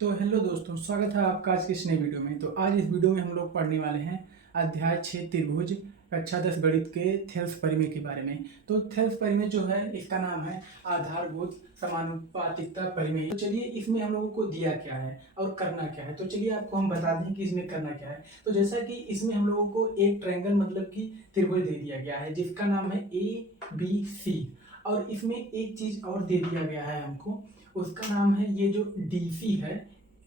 तो हेलो दोस्तों, स्वागत है आपका आज के इस नए वीडियो में। तो आज इस वीडियो में हम लोग पढ़ने वाले हैं अध्याय 6 त्रिभुज कक्षा 10 गणित के थेल्स परिमेय के बारे में। तो थेल्स परिमेय जो है इसका नाम है आधारभूत समानुपातिकता परिमेय। तो चलिए इसमें हम लोगों को दिया क्या है और करना क्या है। तो चलिए आपको हम बता दें कि इसमें करना क्या है। तो जैसा कि इसमें हम लोगों को एक ट्रायंगल मतलब कि त्रिभुज दे दिया गया है जिसका नाम है ABC। और इसमें एक चीज और दे दिया गया है हमको, उसका नाम है ये जो डीसी है,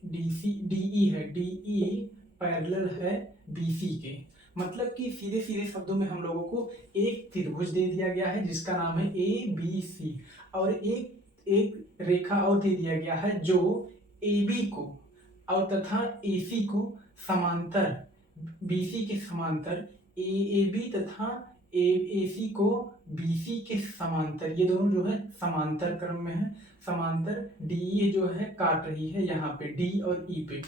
डीसी डीई है, डीई पैरेलल है बीसी के। मतलब कि सीधे सीधे शब्दों में हम लोगों को एक त्रिभुज दे दिया गया है जिसका नाम है ए बी सी, और एक एक रेखा और दे दिया गया है जो ए बी को और तथा ए सी को समांतर, बीसी के समांतर, ए बी तथा ए सी को बीसी के समांतर, ये दोनों जो है समांतर क्रम में है। समांतर डी जो है काट रही है यहाँ पे डी और ई पे,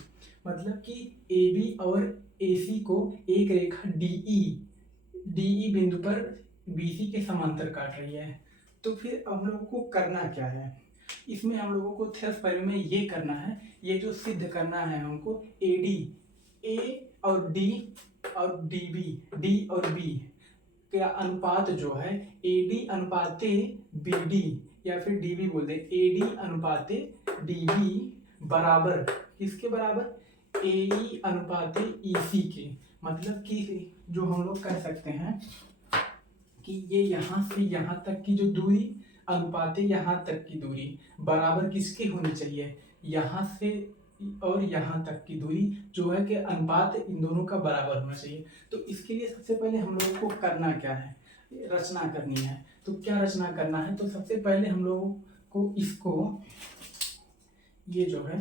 मतलब कि ए बी और ए सी को एक रेखा डीई बिंदु पर बीसी के समांतर काट रही है। तो फिर हम लोगों को करना क्या है, इसमें हम लोगों को थेल्स परिमेय में ये करना है, ये जो सिद्ध करना है हमको एडी, ए और डी डी और बी का अनुपात जो है एडी अनुपाते बीडी, या फिर डीबी बोल दे, एडी अनुपाते डीबी बराबर किसके बराबर, एई अनुपाते ईसी के। मतलब कि जो हम लोग कह सकते हैं कि ये यहाँ से यहाँ तक की जो दूरी अनुपाते यहाँ तक की दूरी बराबर किसकी होनी चाहिए, यहाँ से और यहाँ तक की दूरी जो है कि अनुपात इन दोनों का बराबर होना चाहिए। तो इसके लिए सबसे पहले हम लोगों को करना क्या है, रचना करनी है। तो क्या रचना करना है, तो सबसे पहले हम लोगों को इसको, ये जो है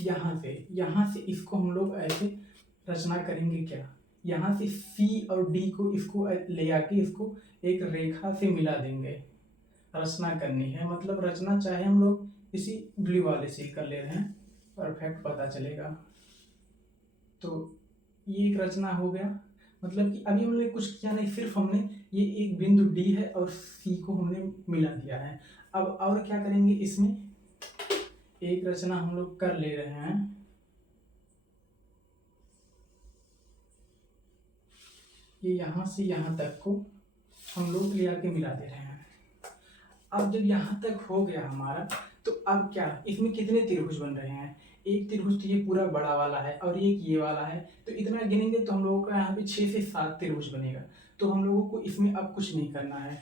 यहाँ से इसको हम लोग ऐसे रचना करेंगे। क्या, यहाँ से C और D को इसको ले आके इसको एक रेखा से मिला देंगे। रचना करनी है, मतलब रचना चाहे हम लोग इसी ब्लू वाले से कर ले रहे हैं, परफेक्ट पता चलेगा। तो ये एक रचना हो गया, मतलब कि अभी हमने कुछ किया नहीं, सिर्फ हमने ये एक बिंदु D है और C को हमने मिला दिया है। अब और क्या करेंगे, इसमें एक रचना हम लोग कर ले रहे हैं। ये यहाँ से यहाँ तक को हम लोग ले आके मिला दे रहे हैं। अब जब यहाँ तक हो गया हमारा, तो अब क्या, इसमें कितने त्रिभुज बन रहे हैं, एक त्रिभुज तो ये पूरा बड़ा वाला है और एक ये वाला है, तो इतना गिनेंगे तो हम लोगों का यहाँ पे 6 से 7 त्रिभुज बनेगा। तो हम लोगों को इसमें अब कुछ नहीं करना है।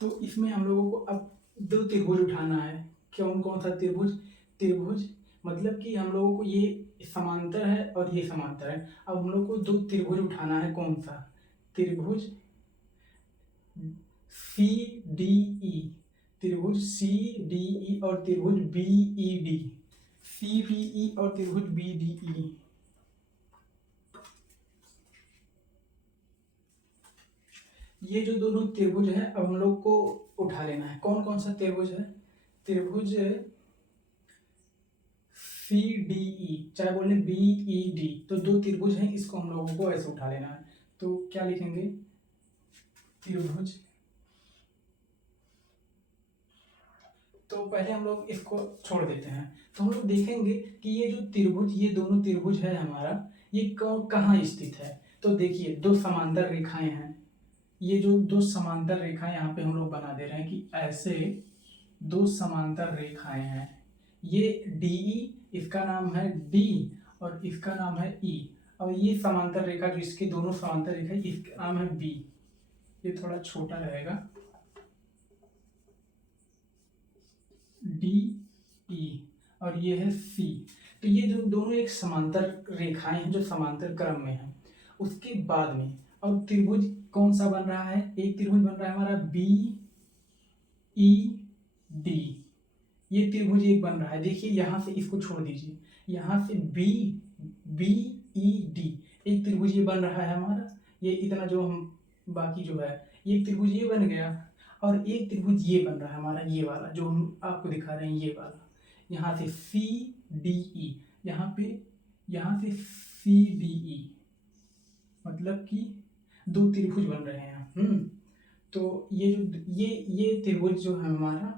तो इसमें हम लोगों को अब 2 त्रिभुज उठाना है। कौन कौन सा त्रिभुज, त्रिभुज मतलब कि हम लोगों को ये समांतर है और ये समांतर है। अब हम लोग को 2 त्रिभुज उठाना है। कौन सा, त्रिभुज सी डी ई, त्रिभुज सी डी ई और त्रिभुज B E D, C B E और त्रिभुज बी डी ई। ये जो दोनों त्रिभुज है अब हम लोग को उठा लेना है। कौन कौन सा त्रिभुज है, त्रिभुज सी डी ई, चाहे बोले बी ई डी, तो 2 त्रिभुज हैं, इसको हम लोगों को ऐसे उठा लेना है। तो क्या लिखेंगे, त्रिभुज, तो पहले हम लोग इसको छोड़ देते हैं। तो हम लोग देखेंगे कि ये जो त्रिभुज, ये दोनों त्रिभुज है हमारा, ये कहाँ स्थित है। तो देखिए 2 समांतर रेखाएं हैं, ये जो 2 समांतर रेखाएं यहाँ पे हम लोग बना दे रहे हैं कि ऐसे 2 समांतर रेखाएं हैं। ये डी, इसका नाम है डी और इसका नाम है ई, और ये समांतर रेखा जो इसके दोनों समांतर रेखा है इसका नाम है बी। ये थोड़ा छोटा रहेगा, डी ई, और ये है सी। तो ये जो दोनों एक समांतर रेखाएं हैं जो समांतर क्रम में है। उसके बाद में अब त्रिभुज कौन सा बन रहा है, एक त्रिभुज बन रहा है हमारा बी ई डी, ये त्रिभुज एक बन रहा है। देखिए यहाँ से इसको छोड़ दीजिए, यहाँ से बी बी ई डी एक त्रिभुज ये बन रहा है हमारा। ये इतना जो हम बाकी जो है ये त्रिभुज ये बन गया, और एक त्रिभुज ये बन रहा है हमारा, ये वाला जो हम आपको दिखा रहे हैं, ये वाला। यहाँ से सी डी ई, यहाँ से सी डी ई, मतलब कि 2 त्रिभुज बन रहे हैं। तो ये जो ये त्रिभुज जो है हमारा,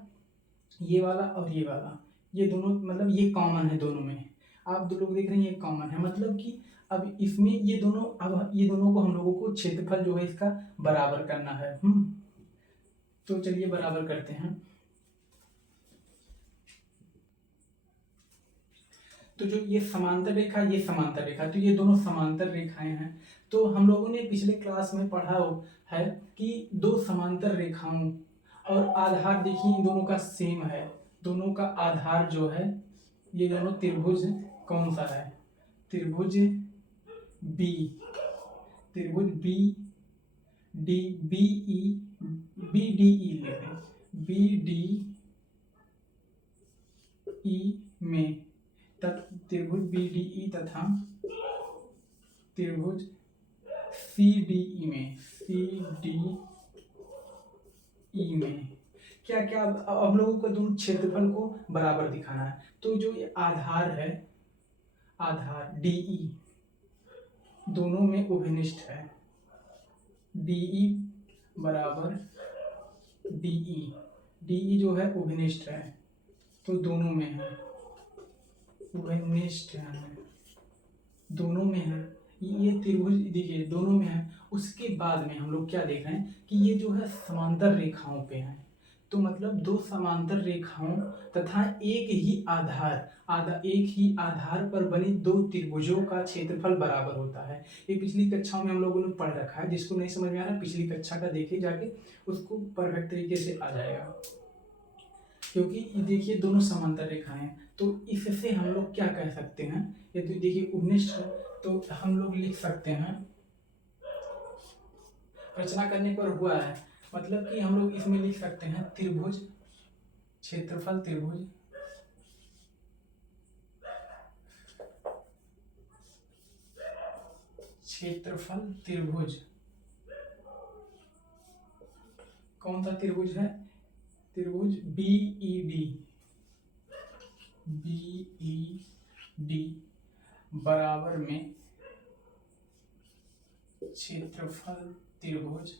ये वाला और ये वाला, ये दोनों मतलब ये कॉमन है दोनों में। आप दो लोग देख रहे हैं ये कॉमन है, मतलब कि अब इसमें ये दोनों, अब ये दोनों को हम लोगों को क्षेत्रफल जो है इसका बराबर करना है। तो चलिए बराबर करते हैं। तो जो ये समांतर रेखा, ये समांतर रेखा, तो ये दोनों समांतर रेखाएं हैं। तो हम लोगों ने पिछले क्लास में पढ़ा है कि दो समांतर रेखाओं और आधार देखिए इन दोनों का सेम है। दोनों का आधार जो है, ये दोनों त्रिभुज कौन सा है? त्रिभुज बी, त्रिभुज B D B E, B D E लेते हैं, बी डी ई में त्रिभुज बी डी ई तथा त्रिभुज सी डी ई में, सी डी ई में क्या क्या, अब लोगों को दोनों क्षेत्रफल को बराबर दिखाना है। तो जो ये आधार है, आधार डी ई दोनों में उभयनिष्ठ है, डी ई बराबर डी ई जो है उभयनिष्ठ है, तो दोनों में है, उभयनिष्ठ है, दोनों में है। ये त्रिभुज देखिए दोनों में है। उसके बाद में हम लोग क्या देख रहे हैं कि ये जो है समांतर रेखाओं पे है। तो मतलब दो समांतर रेखाओं तथा एक ही आधार पर बनी दो त्रिभुजों का क्षेत्रफल बराबर होता है। ये पिछली कक्षाओं में हम लोगों ने पढ़ रखा है। जिसको नहीं समझ में आ रहा पिछली कक्षा का देखिए जाके, उसको परफेक्ट तरीके से आ जाएगा। क्योंकि देखिए दोनों समांतर रेखाएं हैं, तो इससे हम लोग क्या कह सकते हैं, ये तो देखिए उभयनिष्ठ है, तो हम लोग लिख सकते हैं, रचना करने पर हुआ है, मतलब कि हम लोग इसमें लिख सकते हैं त्रिभुज क्षेत्रफल, त्रिभुज क्षेत्रफल त्रिभुज कौन सा त्रिभुज है? त्रिभुज बी ई डी बराबर में क्षेत्रफल त्रिभुज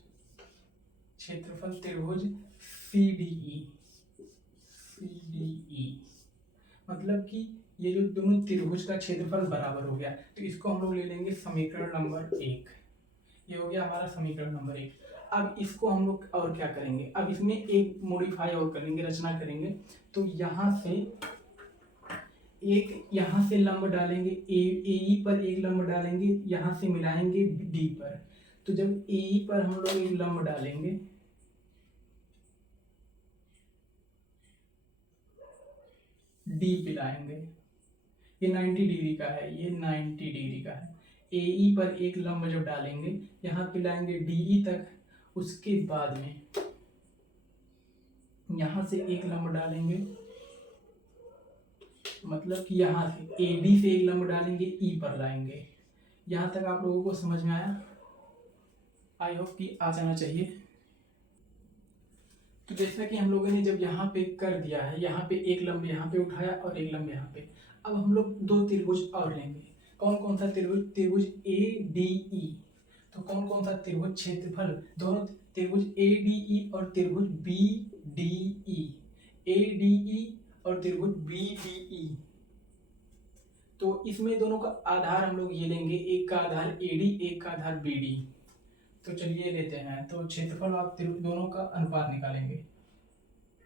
सी डी ई। मतलब कि ये जो दोनों त्रिभुज का क्षेत्रफल बराबर हो गया, तो इसको हम लोग ले लेंगे समीकरण नंबर 1। ये हो गया हमारा समीकरण नंबर 1। अब इसको हम लोग और क्या करेंगे, अब इसमें एक मॉडिफाई और करेंगे, रचना करेंगे। तो यहाँ से लंब डालेंगे, ए पर एक लंब डालेंगे, यहाँ से मिलाएंगे डी पर। तो जब ए पर हम लोग एक लंब डालेंगे, डी पे लाएंगे, ये 90 डिग्री का है, ये 90 डिग्री का है। ए पर एक लंब जब डालेंगे, यहाँ पे लाएंगे डी तक, उसके बाद में यहाँ से एक लंब डालेंगे, मतलब कि यहाँ से ए से एक लंब डालेंगे, ई पर लाएंगे। यहाँ तक आप लोगों को समझ में आया? आई होप कि आ जाना चाहिए। तो जैसा कि हम लोगों ने जब यहाँ पे कर दिया है, यहाँ पे एक लंब यहाँ पे उठाया और एक लंब यहाँ पे, अब हम लोग दो त्रिभुज और लेंगे। कौन कौन सा त्रिभुज? त्रिभुज ए डी ई। तो कौन कौन सा त्रिभुज? क्षेत्रफल दोनों त्रिभुज ए डी ई और त्रिभुज B D E, A D E और त्रिभुज बी डी ई। तो इसमें दोनों का आधार हम लोग ये लेंगे, एक का आधार ए डी, एक का आधार बी डी। तो चलिए लेते हैं। तो क्षेत्रफल आप दोनों का अनुपात निकालेंगे,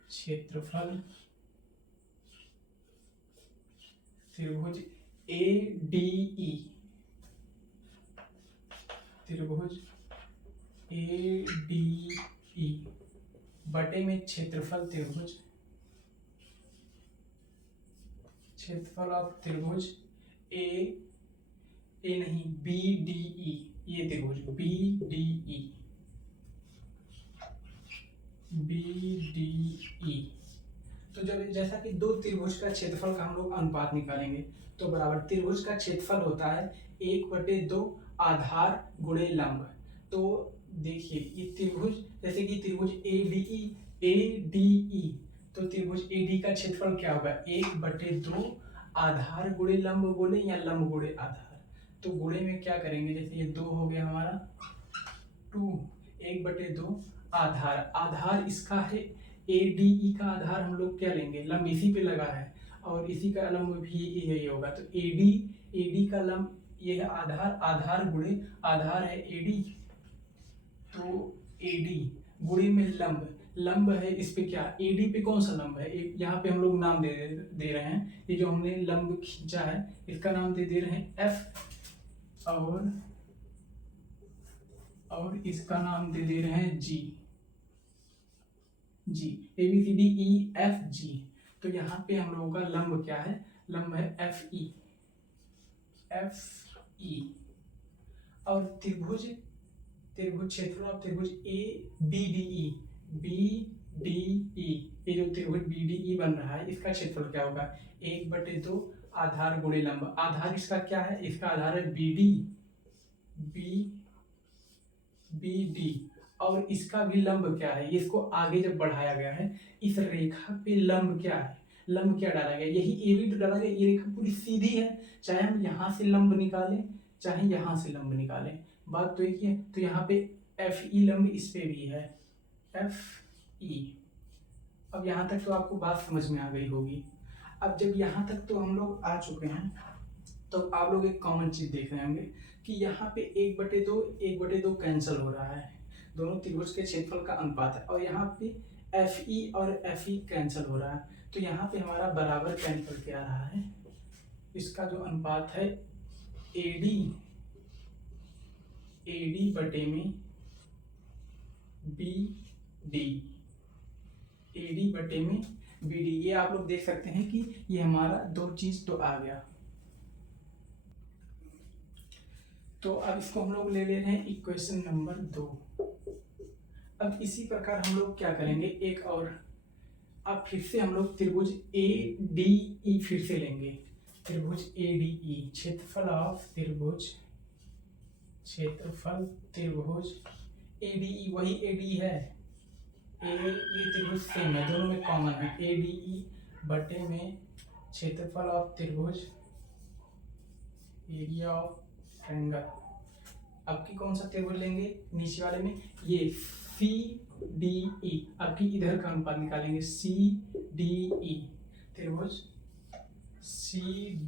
क्षेत्रफल त्रिभुज ए डी ई, त्रिभुज ए डी ई बटे में क्षेत्रफल ऑफ त्रिभुज ए नहीं बी डी ई, ये त्रिभुज बी डी ई। तो जब जैसा कि दो त्रिभुज का क्षेत्रफल का हम लोग अनुपात निकालेंगे, तो बराबर त्रिभुज का क्षेत्रफल होता है 1/2 आधार गुणे लंब। तो देखिए ये त्रिभुज, जैसे कि त्रिभुज ए डी ई, तो त्रिभुज ए डी का क्षेत्रफल क्या होगा? 1/2 आधार गुणे लंब बोले या लंब गुणे आधार। तो गुणे में क्या करेंगे, जैसे ये 2 हो गया हमारा 2, 1/2 आधार, आधार इसका है ए डी ई का आधार हम लोग क्या लेंगे, लंब इसी पे लगा है और इसी का लंब भी यही होगा, तो ए डी का लंब ये है आधार, आधार गुणे आधार है ए डी, तो ए डी गुणे में लंब, लंब है इस पे क्या, ए डी पे कौन सा लंब है, यहाँ पे हम लोग नाम दे रहे हैं, ये जो हमने लंब खींचा है इसका नाम दे रहे हैं एफ और इसका नाम दे रहे हैं जी, A B C D E F G. तो यहाँ पे हम लोगों का लंब क्या है, लंब है एफ ई और त्रिभुज क्षेत्रफल ऑफ त्रिभुज ए बी डी ई, ये जो त्रिभुज बी डी ई बन रहा है इसका क्षेत्रफल क्या होगा, 1/2 आधार गुणे लंब, आधार इसका क्या है, इसका आधार है बी डी और इसका भी लंब क्या है, इसको आगे जब बढ़ाया गया है इस रेखा पे लंब क्या है, लंब क्या डाला गया, यही ए बी तो डाला गया, ये रेखा पूरी सीधी है, चाहे हम यहाँ से लंब निकालें चाहे यहाँ से लंब निकालें, बात तो एक ही है। तो यहाँ पे एफ ई लंब इस पे भी है, एफ ई। अब यहाँ तक तो आपको बात समझ में आ गई होगी। अब जब यहाँ तक तो हम लोग आ चुके हैं तो आप लोग एक कॉमन चीज देख रहे होंगे कि यहाँ पे 1/2 कैंसिल हो रहा है, दोनों त्रिभुज के क्षेत्रफल का अनुपात है, और यहाँ पे एफ ई और एफ ई कैंसिल हो रहा है, तो यहाँ पे हमारा बराबर का निकल के आ रहा है, इसका जो अनुपात है ए डी बटे में बी डी, ये आप लोग देख सकते हैं कि ये हमारा दो चीज तो आ गया। तो अब इसको हम लोग ले रहे हैं इक्वेशन नंबर 2। अब इसी प्रकार हम लोग क्या करेंगे, एक और अब फिर से हम लोग त्रिभुज ए डी ई फिर से लेंगे, त्रिभुज ए डी ई, क्षेत्रफल ऑफ त्रिभुज ए डी ई, वही ए डी है, ये त्रिभुज सेम है, दोनों में कॉमन है, ए डी ई बटे में क्षेत्रफल ऑफ त्रिभुज एरिया ऑफ ट्रायंगल। अब की कौन सा त्रिभुज लेंगे, नीचे वाले में ये सी डी ई, अब की इधर का अनुपात निकालेंगे, सी डी ई, त्रिभुज सी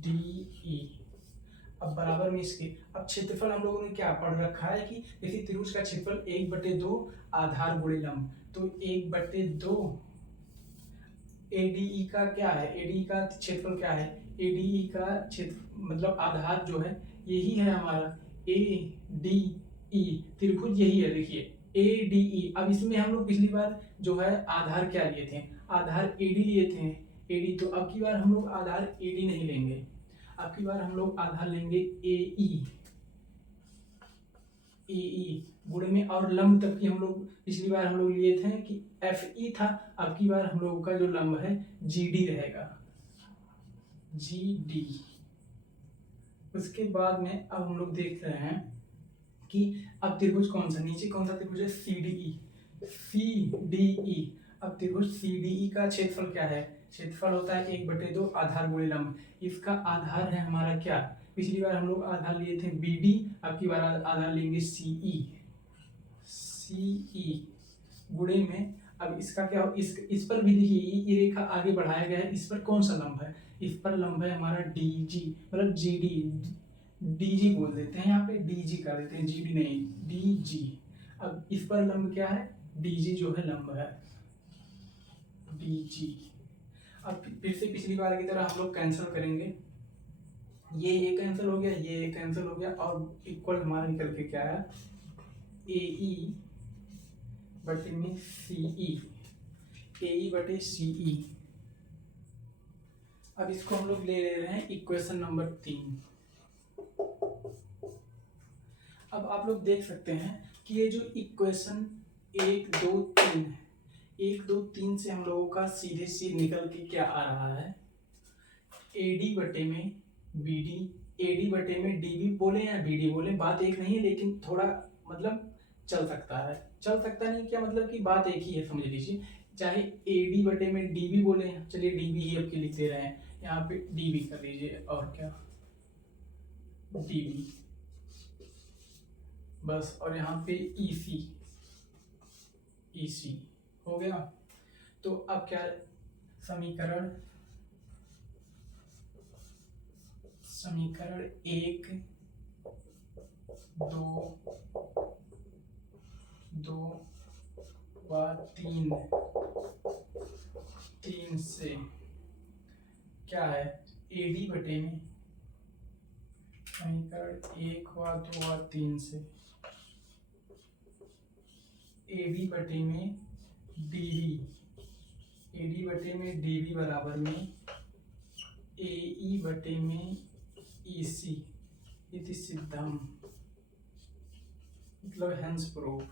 डी ई। अब बराबर में इसके, अब क्षेत्रफल हम लोगों ने क्या पढ़ रखा है कि किसी त्रिभुज का क्षेत्रफल 1/2 आधार गुणे लंब, तो 1/2 एडीई का क्या है, एडीई का क्षेत्रफल क्या है, एडीई का क्षेत्र मतलब आधार जो है यही है हमारा ए डी ई, त्रिभुज यही है, देखिए ए डी ई। अब इसमें हम लोग पिछली बार जो है आधार क्या लिए थे, आधार एडी लिए थे, एडी, तो अब की बार हम लोग आधार एडी नहीं लेंगे, अब की बार हम लोग आधार लेंगे ए ई गुणे में, और लंब तक की हम लोग पिछली बार हम लोग लिए थे कि एफ ई था, अब की बार हम लोगों का जो लंब है जी डी रहेगा, जी डी। उसके बाद में अब हम लोग देख रहे हैं कि अब त्रिभुज कौन सा, नीचे कौन सा त्रिभुज है, सी डी ई। अब त्रिभुज सी डी ई का क्षेत्रफल क्या है, क्षेत्रफल होता है 1/2 आधार गुणे लंब, इसका आधार है हमारा क्या, पिछली बार हम लोग आधार लिए थे बी डी, अब की बार आधार लेंगे सी ई गुणे में। अब इसका क्या हो, इस पर भी देखिए ये रेखा आगे बढ़ाया गया है, इस पर कौन सा लंब है, इस पर लंब है हमारा डी जी, मतलब जी डी जी बोल देते हैं, यहाँ पे डी जी कर देते हैं, जी डी नहीं, डी जी। अब इस पर लंब क्या है, डी जी जो है लंब है डी जी। अब फिर से पिछली बार की तरह हम लोग कैंसिल करेंगे, ये कैंसिल हो गया, ये कैंसिल हो गया, और इक्वल हमारा निकल के क्या है, ए ई बटे में सी ई बटे सी ई। अब इसको हम लोग ले रहे हैं इक्वेशन नंबर 3। अब आप लोग देख सकते हैं कि ये जो इक्वेशन 1 2 3 है, 1 2 3 से हम लोगों का सीधे सीधे निकल के क्या आ रहा है, एडी बटे में बी डी, एडी बटे में डी बी बोले या बी डी बोले, बात एक नहीं है, लेकिन थोड़ा मतलब चल सकता है, चल सकता नहीं क्या मतलब कि बात एक ही है, समझ लीजिए, चाहे एडी बटे में डी बी बोले, चलिए डी बी ही अब के लिख दे रहे हैं, यहाँ पे डी बी कर लीजिए, और क्या डी बी बस, और यहाँ पे ई सी EC हो गया। तो अब क्या समीकरण एक दो व तीन से क्या है AD बटे में समीकरण 1 व 2 व 3 से AD बटे में DB बराबर में AE बटे में EC इति सिद्धम, मतलब हेंस प्रूफ।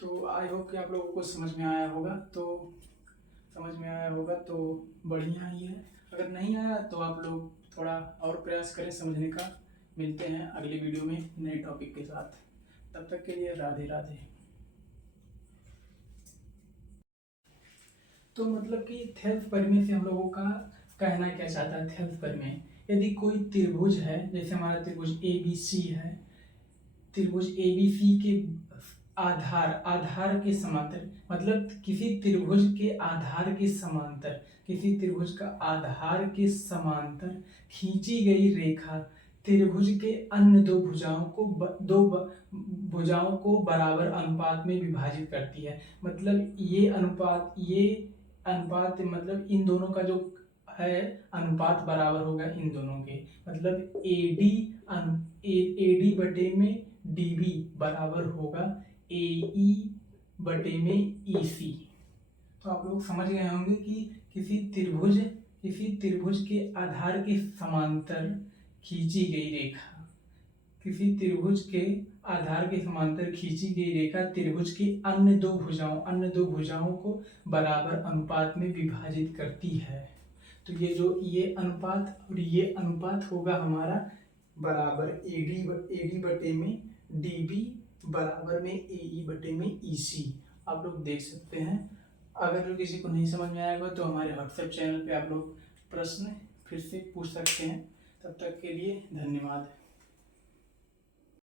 तो आई होप कि आप लोगों को समझ में आया होगा। तो बढ़िया ही है। अगर नहीं आया तो आप लोग थोड़ा और प्रयास करें समझने का। मिलते हैं अगली वीडियो में नए टॉपिक के साथ। तब तक के लिए राधे राधे। तो मतलब कि थेल्स परिमेय से हम लोगों का कहना क्या चाहता है। थेल्स परिमेय, यदि कोई त्रिभुज है, जैसे हमारा त्रिभुज ABC है, त्रिभुज ABC के आधार के समांतर, मतलब किसी त्रिभुज के आधार के समांतर, किसी त्रिभुज का आधार के समांतर खींची गई रेखा त्रिभुज के अन्य दो भुजाओं को बराबर अनुपात में विभाजित करती है। मतलब ये अनुपात मतलब इन दोनों का जो है अनुपात बराबर होगा इन दोनों के। मतलब AD बटे में DB बराबर होगा AE बटे में EC। तो आप लोग समझ गए होंगे कि किसी त्रिभुज के आधार के समांतर खींची गई रेखा, किसी त्रिभुज के आधार के समांतर खींची गई रेखा त्रिभुज की अन्य दो भुजाओं को बराबर अनुपात में विभाजित करती है। तो ये अनुपात और ये अनुपात होगा हमारा बराबर AD बटे में DB बराबर में AE बटे में EC। आप लोग देख सकते हैं। अगर जो किसी को नहीं समझ में आएगा तो हमारे व्हाट्सएप चैनल पे आप लोग प्रश्न फिर से पूछ सकते हैं। तब तक के लिए धन्यवाद।